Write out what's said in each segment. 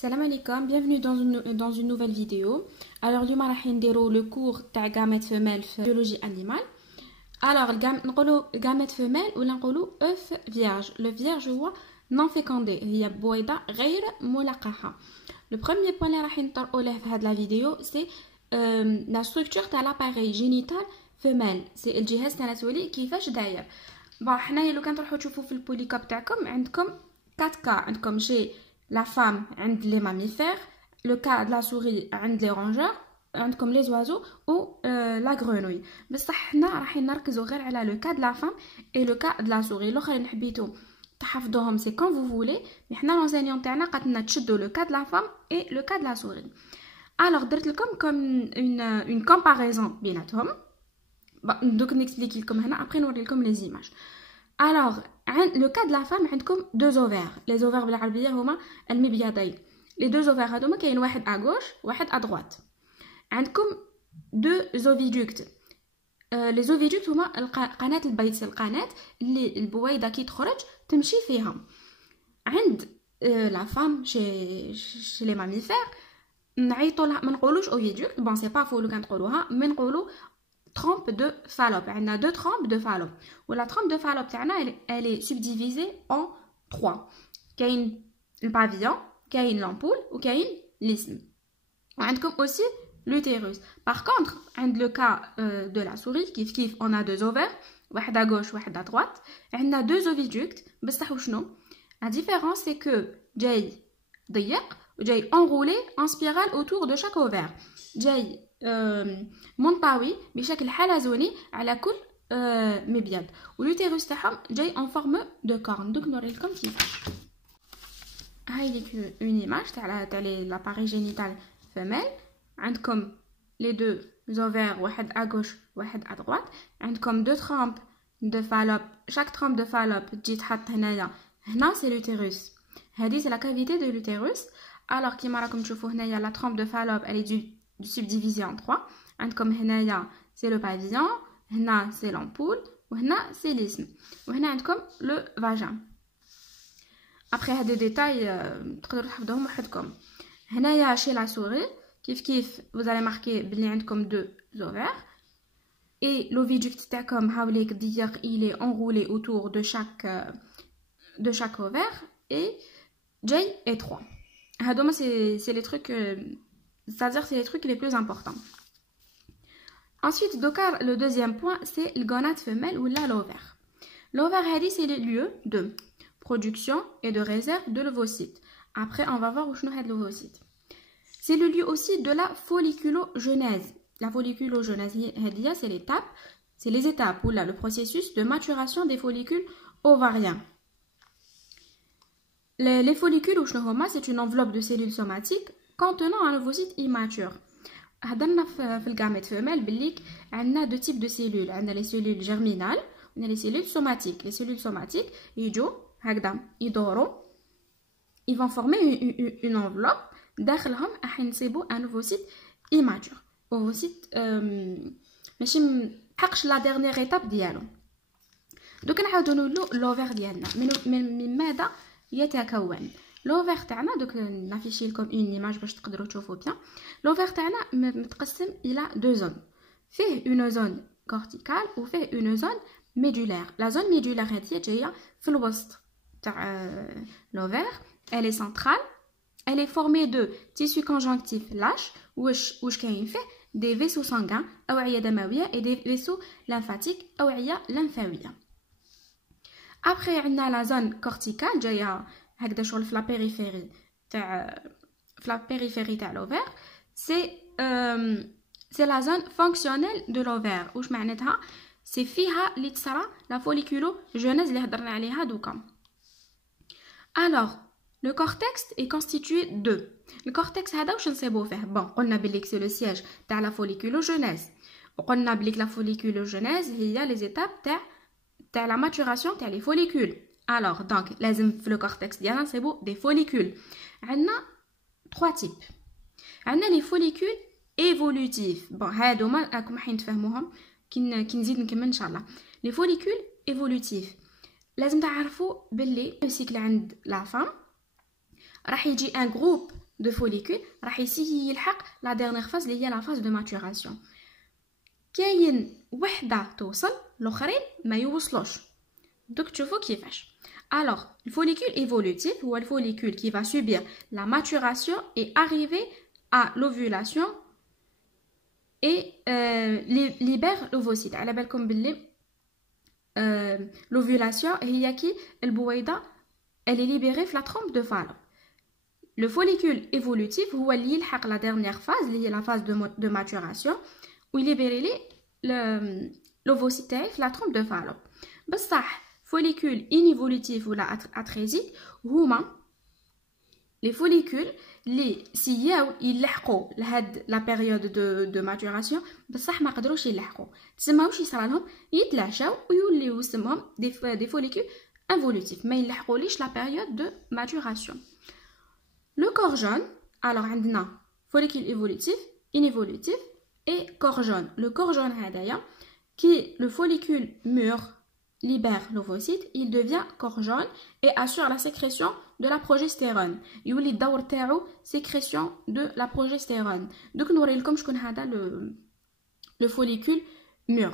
Salam alaikum, bienvenue dans une nouvelle vidéo. Alors, اليوم راح نديرو le cours تاع gamète femelle في biologie animale. Alors, نقولو gamète femelle ولا نقولو œuf vierge. Le vierge هو non fécondé, هي بويضة غير ملقحة. Le premier point اللي راح نطرقو له في هاد la vidéo c'est la structure تاع l'appareil génital femelle. C'est الجهاز التناسلي كيفاش داير. bon حنايا لو كان تروحو تشوفو في البوليكاب تاعكم عندكم 4 cas. عندكم chez la femme عند les mammifères, le cas de la souris عند les rongeurs, عندكم les oiseaux ou la grenouille. بصح حنا راح نركزوا غير على le cas de la femme et le cas de la souris. الاخرين حبيتو تحفظوهم c'est quand vous voulez, mais حنا l'enseignant تاعنا قالت لنا تشدوا le cas de la femme et le cas de la souris. Alors درت لكم comme une comparaison بيناتهم. دوك نexpliquer لكم هنا après نوري لكم les images. Alors, le cas de la femme, عندكم deux ovaires. Les ovaires بالعربية هما المبيضين. Les deux ovaires هادوما كاين واحد à gauche واحد à droite. عندكم deux oviductes. Les oviductes هما قناة البيض، سي القناة اللي البويضة كي تخرج تمشي فيها. عند la femme chez les mammifères نعيطوا لها ما نقولوش oviduct. Bon c'est pas faux لو كنقولوها، mais نقولوا trompe de Fallope. On a deux trompes de Fallope. Ou la trompe de Fallope, elle est subdivisée en 3. Il y a le pavillon, il y a l'ampoule ou il y a l'isthme. On a aussi l'utérus. Par contre, le cas de la souris, on a deux ovaires, un à gauche, un à droite. On a deux oviductes. La différence, c'est que j'ai enroulé en spirale autour de chaque ovaire. J'ai منطوي بشكل حلزوني على كل مبيض، واليوتيروس تاعهم جاي en forme de corne. دوك نوري لكم كيفاش. هاي ليك une image تاع l'appareil génital femelle. عندكم les deux ovaires واحد à gauche واحد à droite. عندكم deux trompes de Fallope. Chaque trompe de Fallope تجي تحط هنايا. هنا c'est l'utérus. هذه c'est la cavité de l'utérus. Alors كيما راكم تشوفوا هنايا la trompe de Fallope elle est subdivisée en 3. Comme هنايا c'est le pavillon, هنا c'est l'ampoule, وهنا c'est l'isthme, وهنا عندكم le vagin. Après هاد détails تقدروا تحفظوهم وحدكم. هنايا chez la souris كيف vous allez marquer بلي عندكم deux ovaires et l'oviducte تاعكم هاوليك ضيق il est enroulé autour de chaque ovaire et جاي étroit. هادوما c'est les trucs c'est-à-dire c'est les trucs les plus importants. Ensuite, le deuxième point, c'est le gonade femelle ou l'ovaire. L'ovaire, c'est le lieu de production et de réserve de l'ovocyte. Après, on va voir où est l'ovocyte. C'est le lieu aussi de la folliculogenèse. La folliculogenèse, c'est les étapes ou là, le processus de maturation des follicules ovariens. Les follicules, c'est une enveloppe de cellules somatiques contenant un ovocyte immature. هضرنا في الجاميت فيميل بليك عندنا دو تيب دو سيلول. عندنا لي سيلول جيرمينال وعندنا لي سيلول سوماتيك. لي سيلول سوماتيك يجوا هكذا يدوروا ils vont former une enveloppe داخلهم راح نصيبوا ان اوفوسيت immature. اوفوسيت ماشي محقش لا ديرنيير ايتاب ديالو. دوك نعاودو نقولوا لوفير ديالنا من ماذا يتكون. لوفير تاعنا دوك نافيشي لكم اون ايماج باش تقدروا تشوفوا بيان. لوفير تاعنا متقسم الى دو زون. فيه اون زون كورتيكال وفيه اون زون ميدولير. لا زون ميدولير هذه جايه في الوسط تاع لوفير. elle est centrale, elle est formée de tissu conjonctif lâche واش كاين فيه des vaisseaux sanguins اوعيه دمويه et des vaisseaux lymphatiques اوعيه لمفاويه. après عندنا لا زون كورتيكال جايه هكذا شغل في لا بيريفيري تاع لوفير. سي لا زون فونكسيونيل دو لوفير. واش معناتها؟ سي فيها اللي تصرى لا فوليكولو جونيز اللي هضرنا عليها دوكا. alors le cortex est constitué de le cortex هذا واش نصيبو فيه. bon قلنا بلي سي لو سياج تاع لا فوليكولو جونيز، وقلنا بلي لا فوليكولو جونيز هي لي زيتاب تاع la maturation تاع les follicules. Alors, donc, لازم في le cortex ديالنا نصيبو des follicules. عندنا 3 types. عندنا les follicules évolutifs. bon هادوما راكم راح تفهموهم كي نزيد نكمل ان شاء الله. les follicules évolutifs لازم تعرفوا باللي السيكل عند la femme راح يجي ان جروب de follicule راح يسي يلحق la dernière phase اللي هي la phase de maturation. كاين وحده توصل الاخرين ما يوصلوش. دوك تشوفوا كيفاش. Alors, le follicule évolutif ou le follicule qui va subir la maturation et arriver à l'ovulation et libère l'ovocyte. على بالكم باللي l'ovulation هي كي البويضة elle est libérée في la trompe de Fallope. Le follicule évolutif هو اللي يلحق la dernière phase اللي هي la phase de maturation و يليبيري لي l'ovocyte في la trompe de Fallope. بصح follicule inévolutif ou la atrésique هما les follicules اللي سياو يلحقوا لهاد لا بيريود دو ماتوراسيون بصح ما قدروش يلحقوا تسمى واش يصرالهم يتلاشاو ويوليو يسموهم دي فوليكول انفولوتيف ما يلحقوليش لا بيريود دو ماتوراسيون. لو كور جون alors عندنا follicule évolutif inévolutif et corps jaune. Le corps jaune هدايا qui le follicule mûr libère l'ovocyte, il devient corps jaune et assure la sécrétion de la progestérone. يولي الدور تاعو sécrétion de la progestérone. دوك نوري لكم شكون هذا le follicule mûr.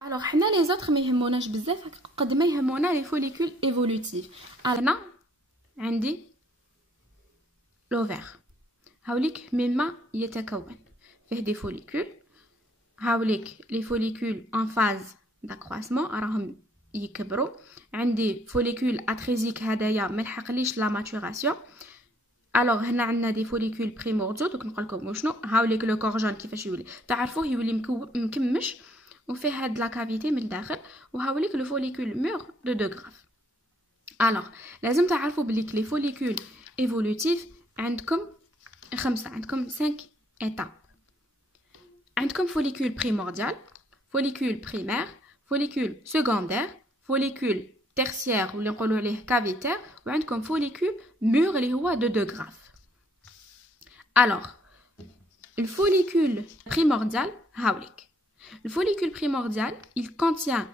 Alors حنا les autres ما يهموناش بزاف قد ما يهمونا les follicules évolutifs. انا عندي l'ovaire. هاوليك مما يتكون فيه des follicules. هاوليك les follicules en phase d'accroissement راهم يكبروا. عندي فوليكول اتريزيك هدايا ما لحقليش لا ماتوراسيون. الوغ هنا عندنا دي فوليكول بريمورديو. دوك نقول لكم شنو هاوليك لو كور جون كيفاش يولي تعرفوه يولي مكمش وفيه هاد لا كافيتي من الداخل. وهاوليك لو فوليكول مور دو 2 غراف. الوغ لازم تعرفوا بلي لي فوليكول ايفولوتيف عندكم 5 عندكم 5 étapes. عندكم فوليكول بريمورديال follicule primaire follicule secondaire follicule tertiaire ou نقولوا عليه cavitaire وعندكم follicule mûr اللي هو de 2 graphes. Alors le follicule primordial هاوليك. Le follicule primordial il contient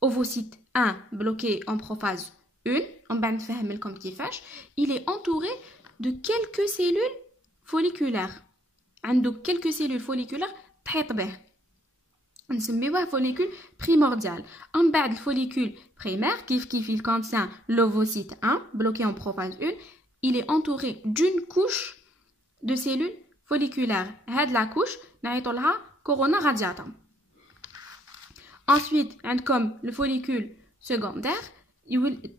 ovocyte 1 bloqué en prophase 1 on va نفهم لكم كيفاش. Il est entouré de quelques cellules folliculaires. عنده quelques cellules folliculaires تحيط به نسميوه follicule primordial. En بعد الفوليكول primaire كيف il contient l'ovocyte 1 bloqué en prophase 1. Il est entouré d'une couche de cellules folliculaires. هاد la couche نعيطوا لها corona radiata. Ensuite عندكم le follicule secondaire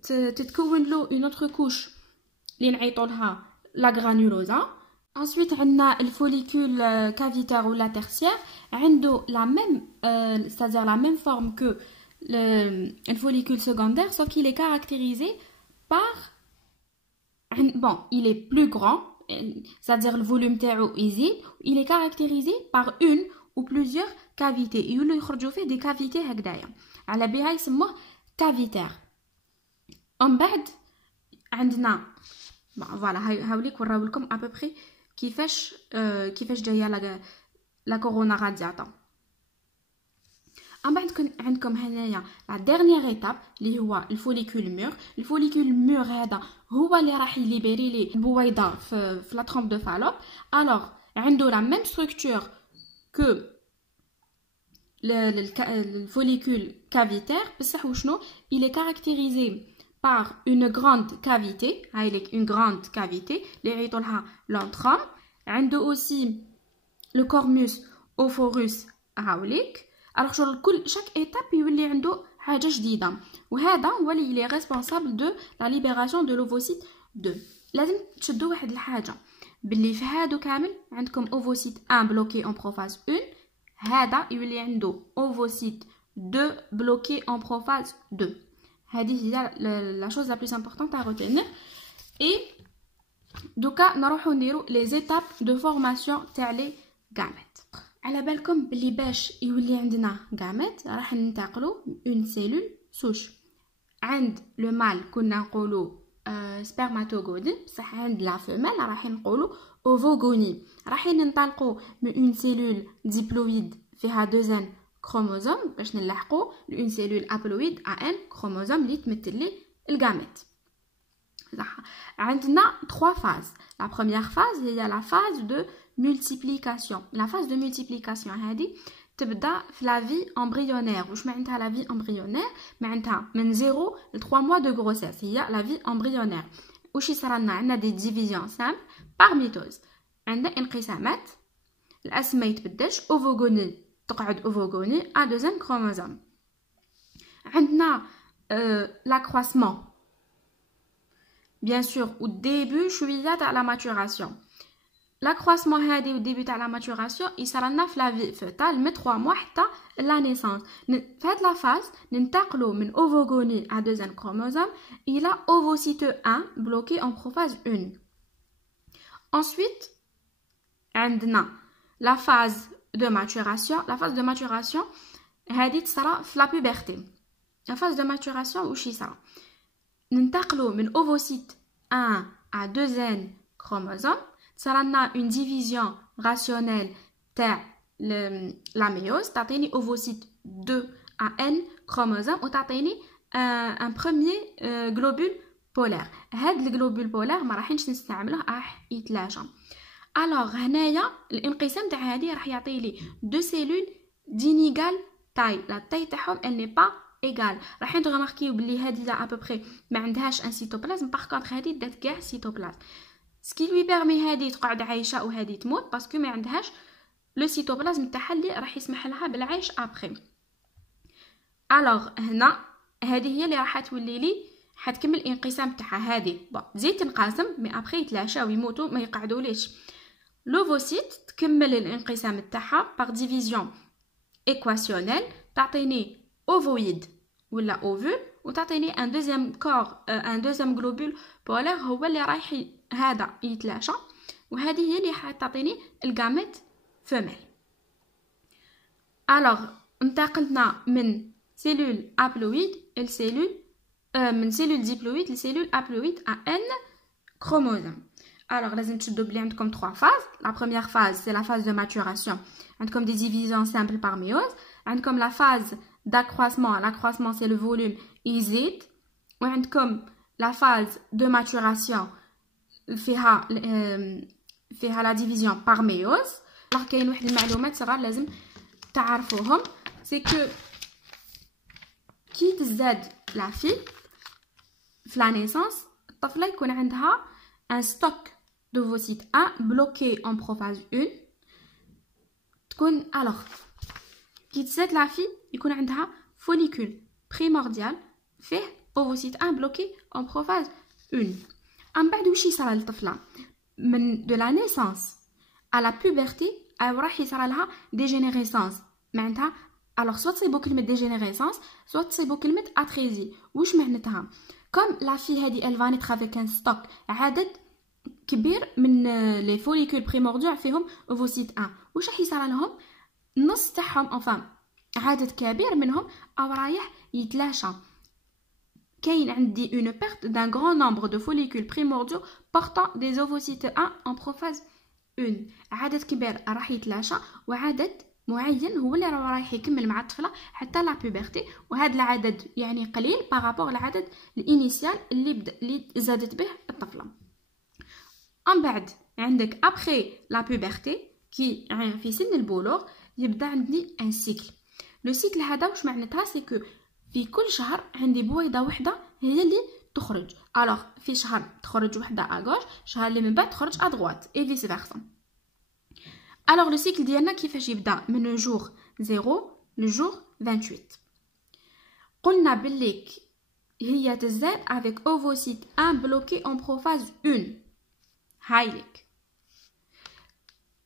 تتكون له une autre couche اللي نعيطوا لها la granulosa. Ensuite عندنا الفوليكول cavitaire ou la tertiaire عنده la même c'est-à-dire la même forme que le follicule secondaire sauf qu'il est caractérisé par bon il est plus grand c'est-à-dire le volume تاعو يزيد. Il est caractérisé par une ou plusieurs cavités يولوا يخرجوا فيه des cavités هكذايا على بها يسموه cavitaire. ومن بعد عندنا فوالا هاوليك وراو لكم à peu près كيفاش جايه لا كورونا رادياتا. ام بعد عندكم هنايا لا ديرنيير ايتاب اللي هو الفوليكول مور. الفوليكول مور هذا هو اللي راح يليبيري لي البويضه في لا ترومب دو فالوب. الوغ عنده لا ميم ستركتور كو الفوليكول كافيتير بصح وشنو il est caractérisé par une grande cavité. هايليك une grande cavité اللي يعيطوا لها l'antrum. عنده aussi le cormus ophorus هاوليك. alors شغل كل chaque étape يولي عنده حاجه جديده وهذا هو اللي est responsable de la libération de l'ovocyte 2. لازم تشدوا واحد الحاجه باللي في هادو كامل عندكم ovocyte 1 bloqué en prophase 1 هذا يولي عنده ovocyte 2 bloqué en prophase 2. هذه هي la chose la plus importante à retenir. et دوكا نروحو نديرو les étapes de formation تاع لي gamètes. على بالكم بلي باش يولي عندنا gamètes راح ننتقلو une cellule souche. عند لو مال كنا نقولو spermatogonie بصح عند لا femelle راح نقولو ovogonie. راح ننطلقو من une cellule diploïde فيها 2 chromosome باش نلحقو une cellule haploïde à un chromosome اللي تمثل لي الجاميت. عندنا 3 phases. La première phase هي la phase de multiplication. La phase de multiplication هذه تبدا في la vie embryonnaire. واش معناتها la vie embryonnaire؟ معناتها من 0 ل 3 mois de grossesse هي la vie embryonnaire. واش يصرى لنا؟ عندنا دي ديفيزيون سامبل par ميتوز. عندنا انقسامات، الاس ما يتبدلش، اوفوغوني تقعد اوفوغوني ا دوزيام كروموزوم. عندنا l'accroissement bien sûr au début شويه تاع la maturation. l'accroissement هذه au début تاع la maturation يصرى لنا في la vie fœtale من 3 mois حتى la naissance. في هاد la phase ننتقلوا من اوفوغوني à deuxième chromosome الى ovocyte 1 bloqué en prophase 1. ensuite عندنا la phase de maturation. La phase de maturation هذه تصرى في la puberté. La phase de maturation واش يصرى؟ ننتقلوا من ovocyte 1 à deuxième chromosome. تصرى لنا une division rationnelle تاع la méiose تعطيني ovocyte 2 à n chromosome وتعطيني un premier globule polaire. هاد الجلوبول بولار ما راحينش نستعمله، راح يتلاشى. الوغ هنايا الانقسام تاع هذه راح يعطي لي دو سيلول دينيغال تاي. لا تاي تاعهم ال ني با ايغال. راح تغماركيو بلي هذه لا ابوبري ما عندهاش ان سيتوبلازم، باغ كونطخ هذه دات كاع سيتوبلازم. سكي لوي بيرمي هذه تقعد عايشه وهذه تموت باسكو ما عندهاش لو سيتوبلازم تاعها اللي راح يسمح لها بالعيش ابري. الوغ هنا هذه هي اللي راح تولي لي حتكمل الانقسام تاعها. هذه تزيد تنقسم مي ابري يتلاشاو ويموتوا ما يقعدوليش. لوفوسيت تكمل الانقسام تاعها باغ ديفيزيون ايكواسيونيل تعطيني اوفويد ولا اوفول وتعطيني ان دوزيام كور ان دوزيام جلوبول بولار هو اللي رايح هذا يتلاشى، وهذه هي اللي حتعطيني الجاميت فيميل. الوغ انتقلنا من سيلول ابلويد لسيلول من سيلول ديبلويد لسيلول ابلويد ا ان كروموزوم. Alors, لازم تشدوا بلي عندكم 3 phases. La première phase, c'est la phase de maturation. عندكم des divisions simples par méiose. عندكم la phase d'accroissement. L'accroissement, c'est le volume يزيد. وعندكم la phase de maturation فيها la division par méiose. Alors, كاين واحد المعلومات صغار لازم تعرفوهم. C'est que كي تزداد la fille في la naissance الطفلة يكون عندها un stock d'ovocytes 1 bloqué en prophase 1. تكون alors كي تزاد la fille يكون عندها follicule primordial فيه ovocyte 1 bloqué en prophase 1. من بعد واش يصرى للطفلة من de la naissance à la puberté راح يصرى لها dégénérescence. معناتها alors soit تصيبو كلمة dégénérescence soit تصيبو كلمة atrésie. واش معناتها؟ كوم لا في هذه elle va naître avec un stock عدد كبير من لي فوليكول بريمورديال فيهم اوفوسيت 1. واش راح يصرى لهم؟ النص تاعهم انفان عدد كبير منهم او رايح يتلاشى. كاين عندي اون بيرت دان غران نومبر دو فوليكول بريمورديال بورتون دي اوفوسيت 1 ان بروفاز 1. عدد كبير راح يتلاشى وعدد معين هو اللي رايح يكمل مع الطفله حتى لا بوبرتي. وهذا العدد يعني قليل بارابور العدد الانيسيال اللي زادت به الطفله. من بعد عندك ابخي لا بوبرتي كي في سن البلوغ يبدا عندي ان سيكل. لو سيكل هذا واش معناتها؟ سي كو في كل شهر عندي بويضه وحده هي اللي تخرج. الوغ في شهر تخرج وحده اغوش، شهر اللي من بعد تخرج ادغوات اي فيس فيرسا. الوغ لو سيكل ديالنا كيفاش يبدا؟ من لو جور 0 لو جور 28. قلنا بلي هي تزاد avec ovocyte 1 bloqué en prophase 1. هايليك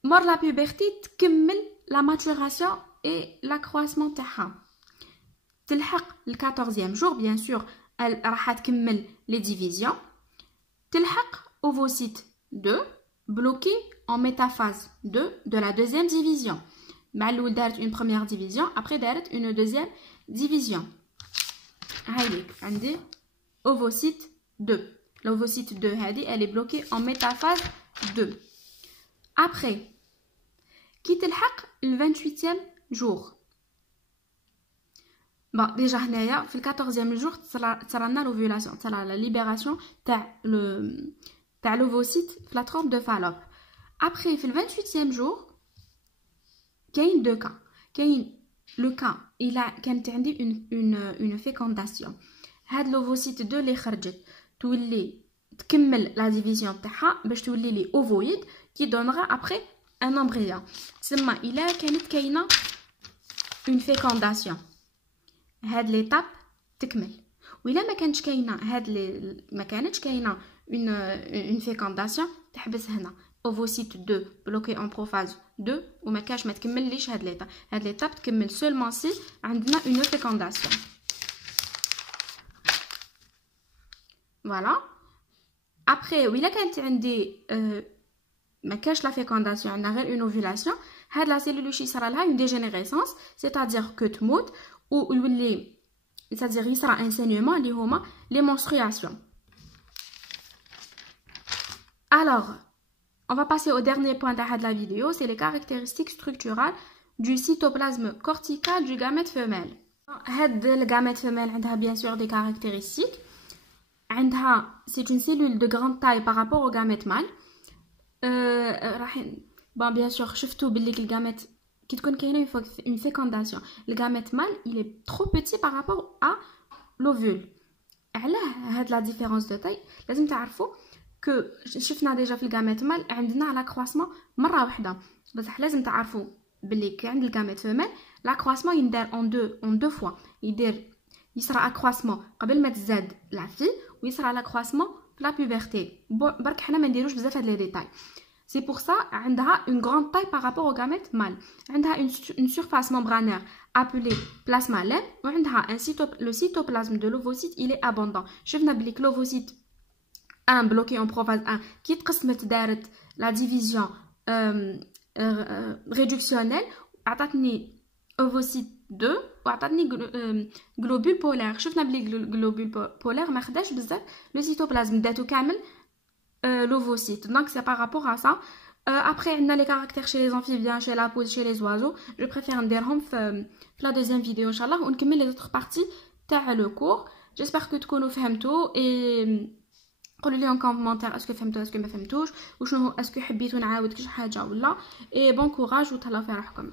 مور لا بوبرتي تكمل لا ماتوراسيون اي لاكرواسمون تاعها، تلحق ل 14 جور بيان سور راح تكمل لي ديفيزيون، تلحق اوفوسيت 2 بلوكي en métaphase 2 de la deuxième division. مع الاول دارت une première division après دارت une deuxième division. هايليك عندي اوفوسيت 2. L'ovocyte 2 هذه elle est bloquée en métaphase 2. Après كي تلحق ال 28e jour Bon, déjà هنايا في ال 14e jour تصرى لنا l'ovulation, تصرى la libération تاع l'ovocyte في la trompe de Fallope. Après في ال 28e jour كاين deux cas. كاين le cas كانت عندي une fécondation. هاد l'ovocyte 2 اللي خرجت تولي تكمل la division تاعها باش تولي لي ovoïde qui donnera après un embryon. تسمى إلا كانت كاينه une fécondation هاد ليتاب تكمل، وإلا ما كانتش كاينه ما كانتش كاينه une fécondation تحبس هنا ovocyte 2 bloqué en prophase 2 وما كاش ما تكمليش هاد ليتاب تكمل seulement si عندنا une fécondation. Voilà. Après وإلا كانت عندي ما كاش لا fécondation عندنا غير une ovulation هاد لا cellule واش يصرى لها une dégénérescence c'est-à-dire que تموت ويولي c'est-à-dire يصرى un saignement اللي هما les menstruations. Alors on va passer au dernier point de la vidéo, c'est les caractéristiques structurales du cytoplasme cortical du gamète femelle. Le gamète femelle a bien sûr des caractéristiques. C'est une cellule de grande taille par rapport au gamète mâle. Bon, bien sûr, je que le gamète qui connaît une fécondation. Le gamète mâle, il est trop petit par rapport à l'ovule. La différence de taille, لازم تعرفوا que شفنا déjà في الجاميت مال عندنا l'accroissement مرة واحدة، بصح لازم تعرفوا باللي كي عند الجاميت فيميل l'accroissement يندار en deux fois. يصرى accroissement قبل ما تزاد la fille ويصرى l'accroissement في la puberté. برك حنا ما نديروش بزاف هاد لي ديتاي. C'est pour ça عندها une grande taille par rapport au gamète mâle. عندها une surface membranaire appelée plasma laine وعندها le cytoplasme de l'ovocyte il est abondant. شفنا بلي l'ovocyte 1 bloqué en prophase 1 qui تقسمت دارت la division réductionnelle عطاتني ovocyte 2 وعطاتني globule polaire. شفنا بلي globule polaire ما خداش بزاف le cytoplasme داتو كامل l'ovocyte. Donc c'est par rapport à ça. Après on a les caractères chez les amphibiens, chez la poule, chez les oiseaux. Je préfère نديرهم في la deuxième vidéo inchallah ونكمل les autres parties تاع le cours. J'espère que تكونوا فهمتوا et قولوا لي en commentaire est-ce que فهمتوا est-ce que ما فهمتوش وشنو est-ce que حبيتوا نعاود شي حاجه ولا. et bon courage وتهلاو في روحكم.